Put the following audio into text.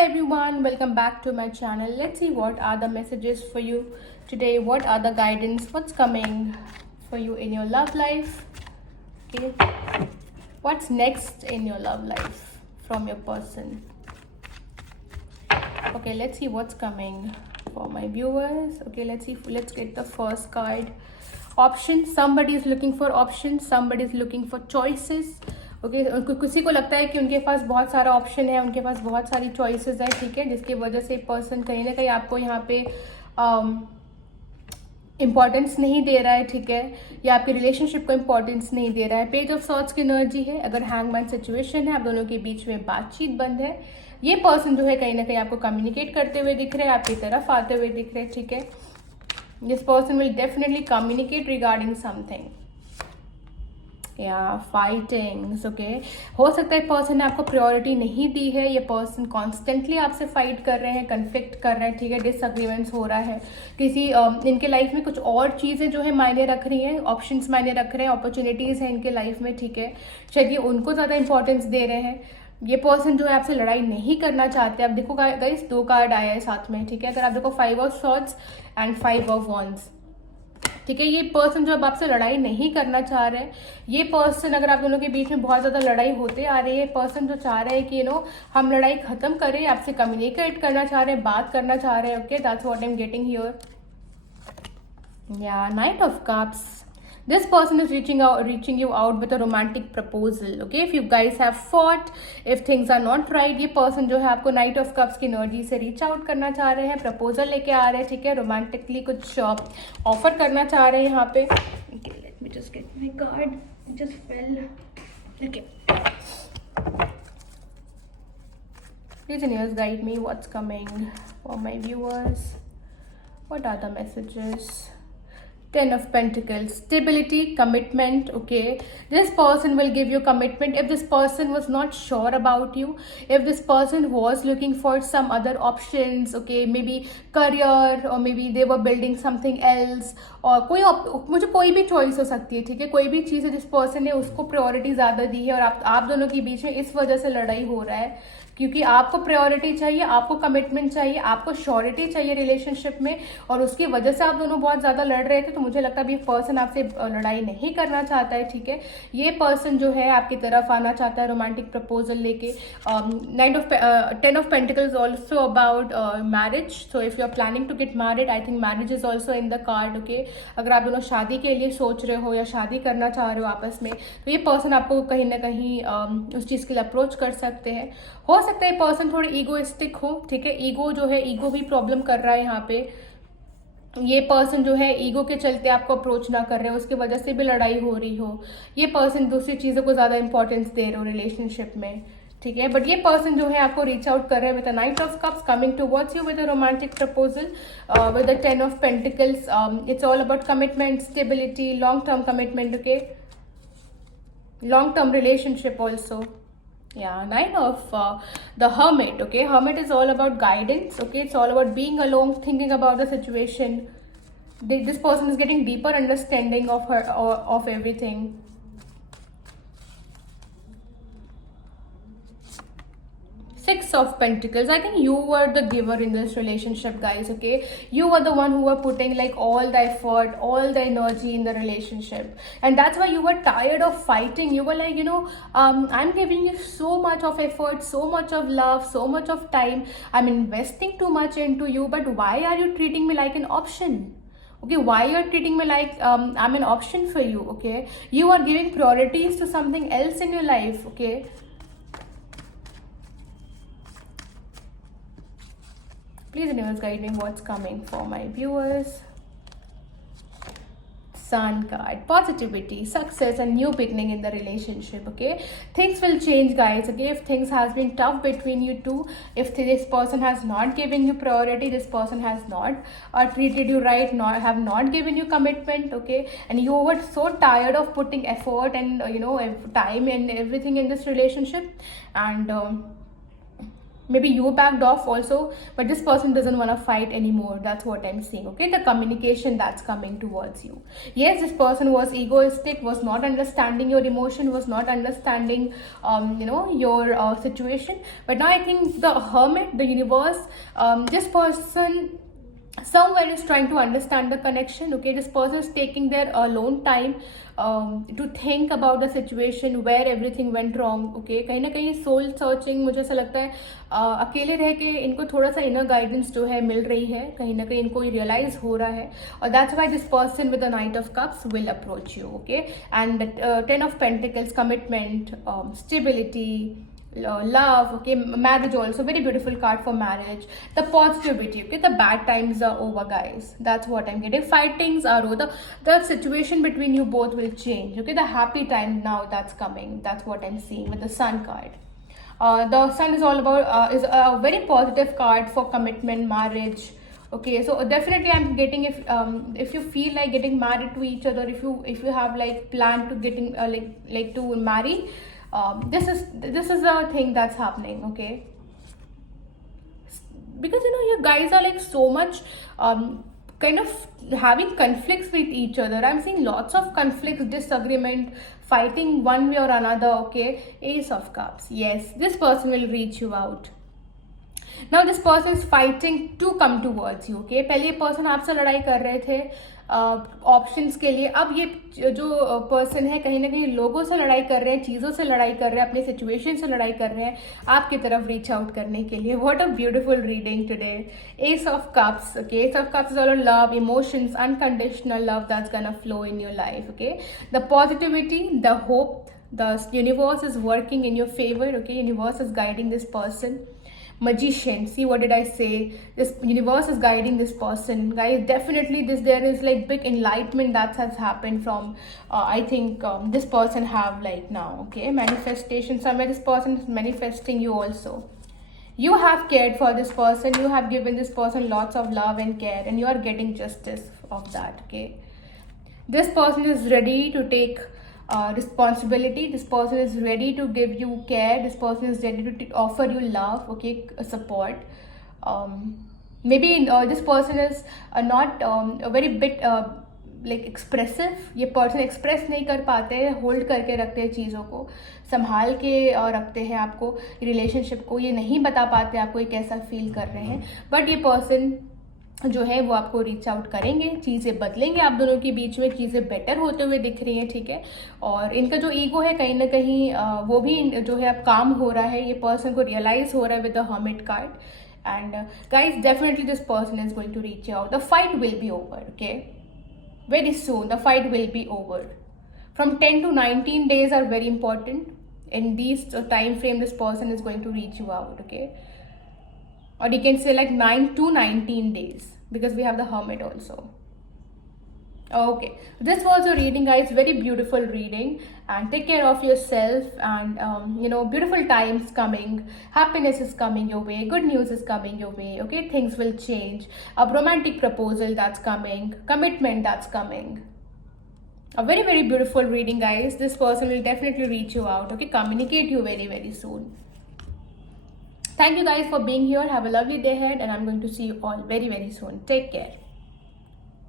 everyone, welcome back to my channel. Let's see what are the messages for you today. What are the guidance? What's coming for you in your love life? Okay, what's next in your love life from your person? Okay, let's see what's coming for my viewers. Okay, let's see. Let's get the first card. Options. Somebody is looking for options. Somebody is looking for choices. Okay किसी को लगता है कि उनके पास बहुत सारा option है, उनके पास बहुत सारी चॉइसेस है, ठीक है, जिसकी वजह से पर्सन कहीं ना कहीं आपको यहाँ पे इम्पॉर्टेंस नहीं दे रहा है, ठीक है, या आपके रिलेशनशिप को इम्पॉर्टेंस नहीं दे रहा है. पेज ऑफ सॉर्ट्स की एनर्जी है. अगर हैंगमैन सिचुएशन है, आप दोनों के बीच में बातचीत बंद है. ये पर्सन जो है कहीं ना कहीं आपको कम्युनिकेट करते हुए दिख रहे हैं, आपकी तरफ आते हुए दिख रहे हैं, ठीक है. This person will definitely communicate regarding something. या फाइटिंग्स. ओके, हो सकता है पर्सन ने आपको प्रायोरिटी नहीं दी है. ये पर्सन कॉन्स्टेंटली आपसे फाइट कर रहे हैं, कन्फ्लिक्ट कर रहे हैं, ठीक है, डिसएग्रीमेंट्स हो रहा है. किसी इनके लाइफ में कुछ और चीज़ें जो है मायने रख रही हैं, ऑप्शंस मायने रख रहे हैं, अपॉर्चुनिटीज़ हैं इनके लाइफ में, ठीक है. शायद ये उनको ज़्यादा इंपॉर्टेंस दे रहे हैं. ये पर्सन जो है आपसे लड़ाई नहीं करना चाहते. आप देखो गाइस, 2 कार्ड आया है साथ में, ठीक है. अगर आप देखो 5 of swords and 5 of wands, ठीक है. ये पर्सन जो अब आपसे लड़ाई नहीं करना चाह रहे हैं. ये पर्सन, अगर आप दोनों के बीच में बहुत ज़्यादा लड़ाई होते आ रही है, पर्सन जो चाह रहे हैं कि हम लड़ाई खत्म करें, आपसे कम्युनिकेट करना चाह रहे हैं, बात करना चाह रहे हैं. Okay, that's what I am getting here. या knight of cups. This person is reaching you out with a romantic proposal. Okay, if you guys have fought, if things are not right, ये person जो है आपको Knight of Cups की energy से reach out करना चाह रहे हैं, प्रपोजल लेके आ रहे हैं, ठीक है, रोमांटिकली कुछ ऑफर करना चाह रहे हैं यहाँ पे. Okay, let me just get my card. It just fell. Okay. Please universe guide me. What's coming for my viewers? What are the messages? 10 of Pentacles. Stability, commitment. Okay, this person will give you commitment. If this person was not sure about you, if this person was looking for some other options, okay, maybe career, or maybe they were building something else, और मुझे कोई भी choice हो सकती है, ठीक है. कोई भी चीज़ है, जिस पर्सन ने उसको प्रायोरिटी ज़्यादा दी है, और आप दोनों के बीच में इस वजह से लड़ाई हो रहा है, क्योंकि आपको प्रायोरिटी चाहिए, आपको कमिटमेंट चाहिए, आपको श्योरिटी चाहिए रिलेशनशिप में, और उसकी वजह से आप दोनों बहुत ज़्यादा लड़ रहे थे. तो मुझे लगता है ये पर्सन आपसे लड़ाई नहीं करना चाहता है, ठीक है. ये पर्सन जो है आपकी तरफ आना चाहता है रोमांटिक प्रपोजल लेके. 10 of pentacles also about marriage. So if you are planning to get married, I think marriage is also in the card. Okay, अगर आप दोनों शादी के लिए सोच रहे हो या शादी करना चाह रहे हो आपस में, तो ये पर्सन आपको कहीं ना कहीं उस चीज़ के लिए अप्रोच कर सकते हैं. हो सकता है पर्सन थोड़े ईगोइस्टिक हो, ठीक है. ईगो जो है, ईगो भी प्रॉब्लम कर रहा है यहाँ पे. ये पर्सन जो है ईगो के चलते आपको अप्रोच ना कर रहे हो, उसकी वजह से भी लड़ाई हो रही हो. ये पर्सन दूसरी चीज़ों को ज़्यादा इंपॉर्टेंस दे रहे हो रिलेशनशिप में, ठीक है. बट ये पर्सन जो है आपको रीच आउट कर रहे हैं with a night of cups, coming towards you with a romantic proposal, with a 10 of pentacles. It's all about commitment, stability, long term commitment. Okay, long term relationship also. Yeah, 9 of the Hermit. Okay, Hermit is all about guidance. Okay, it's all about being alone, thinking about the situation. This person is getting deeper understanding of her, of everything. Six of Pentacles. I think you were the giver in this relationship, guys. Okay, you were the one who were putting like all the effort, all the energy in the relationship, and that's why you were tired of fighting. You were like, I'm giving you so much of effort, so much of love, so much of time. I'm investing too much into you, but why are you treating me like an option? Okay, why you're treating me like I'm an option for you? Okay, you are giving priorities to something else in your life. Okay, please universe guide me. What's coming for my viewers? Sun card. Positivity, success, and new beginning in the relationship. Okay, things will change, guys. Okay, if things has been tough between you two, if this person has not given you priority, this person has not treated you right, have not given you commitment. Okay, and you were so tired of putting effort and time and everything in this relationship, and maybe you backed off also, but this person doesn't want to fight anymore. That's what I'm seeing. Okay, the communication that's coming towards you. Yes, this person was egoistic, was not understanding your emotion, was not understanding your situation. But now I think the Hermit, the universe, this person somewhere is trying to understand the connection. Okay, this person is taking their alone time to think about the situation where everything went wrong. Okay, कहीं ना कहीं soul searching, मुझे ऐसा लगता है अकेले रह के इनको थोड़ा सा inner guidance जो है मिल रही है, कहीं ना कहीं इनको realize हो रहा है, और that's why this person with the Knight of Cups will approach you. Okay, and the Ten of Pentacles, commitment, stability, love. Okay, marriage also, very beautiful card for marriage. The positivity. Okay, the bad times are over, guys. That's what I'm getting. Fightings are over. The situation between you both will change. Okay, the happy time now that's coming. That's what I'm seeing with the Sun card. The Sun is all about is a very positive card for commitment, marriage. Okay, so definitely I'm getting, if you feel like getting married to each other, if you have like plan to getting like to marry, this is a thing that's happening. Okay, because you guys are like so much kind of having conflicts with each other. I'm seeing lots of conflicts, disagreement, fighting one way or another. Okay, Ace of Cups. Yes, this person will reach you out. Now this person is fighting to come towards you. Okay, पहले ये person आपसे लड़ाई कर रहे थे options के लिए. अब ये जो पर्सन है कहीं ना कहीं लोगों से लड़ाई कर रहे हैं, चीज़ों से लड़ाई कर रहे हैं, अपने सिचुएशन से लड़ाई कर रहे हैं आपकी तरफ रीच आउट करने के लिए. What a beautiful reading today. S of cups. Okay, S of cups is all love, emotions, unconditional love that's gonna flow in your life. Okay, the positivity, the hope, the universe is working in your favor. Okay, universe is guiding this person. Magician, see what did I say? This universe is guiding this person, guys. Definitely there is like big enlightenment that has happened from I think this person have like now. Okay, manifestation, somewhere this person is manifesting you also. You have cared for this person, you have given this person lots of love and care, and you are getting justice of that. Okay, this person is ready to take responsibility. This person is ready to give you care. This person is ready to offer you love. Okay, support. Maybe this person is not a very bit like expressive. ये person express नहीं कर पाते हैं, hold करके रखते हैं चीज़ों को, संभाल के रखते हैं आपको, relationship को, ये नहीं बता पाते आपको ये कैसा feel कर रहे हैं. But ये person जो है वो आपको रीच आउट करेंगे, चीज़ें बदलेंगे आप दोनों के बीच में, चीज़ें बेटर होते हुए दिख रही हैं. ठीक है, और इनका जो ईगो है कहीं ना कहीं वो भी जो है अब काम हो रहा है. ये पर्सन को रियलाइज हो रहा है with the hermit card. And guys, definitely this person is going to reach out. The fight will be over. Okay, very soon the fight will be over. From 10 to 19 days are very important. In these time frame this person is going to reach you out. Okay, or you can say like 9 to 19 days because we have the Hermit also. Okay, this was a reading, guys. Very beautiful reading, and take care of yourself. And beautiful times coming, happiness is coming your way, good news is coming your way. Okay, things will change. A romantic proposal that's coming, commitment that's coming. A very, very beautiful reading, guys. This person will definitely reach you out. Okay, communicate you very, very soon. Thank you guys for being here. Have a lovely day ahead, and I'm going to see you all very, very soon. Take care.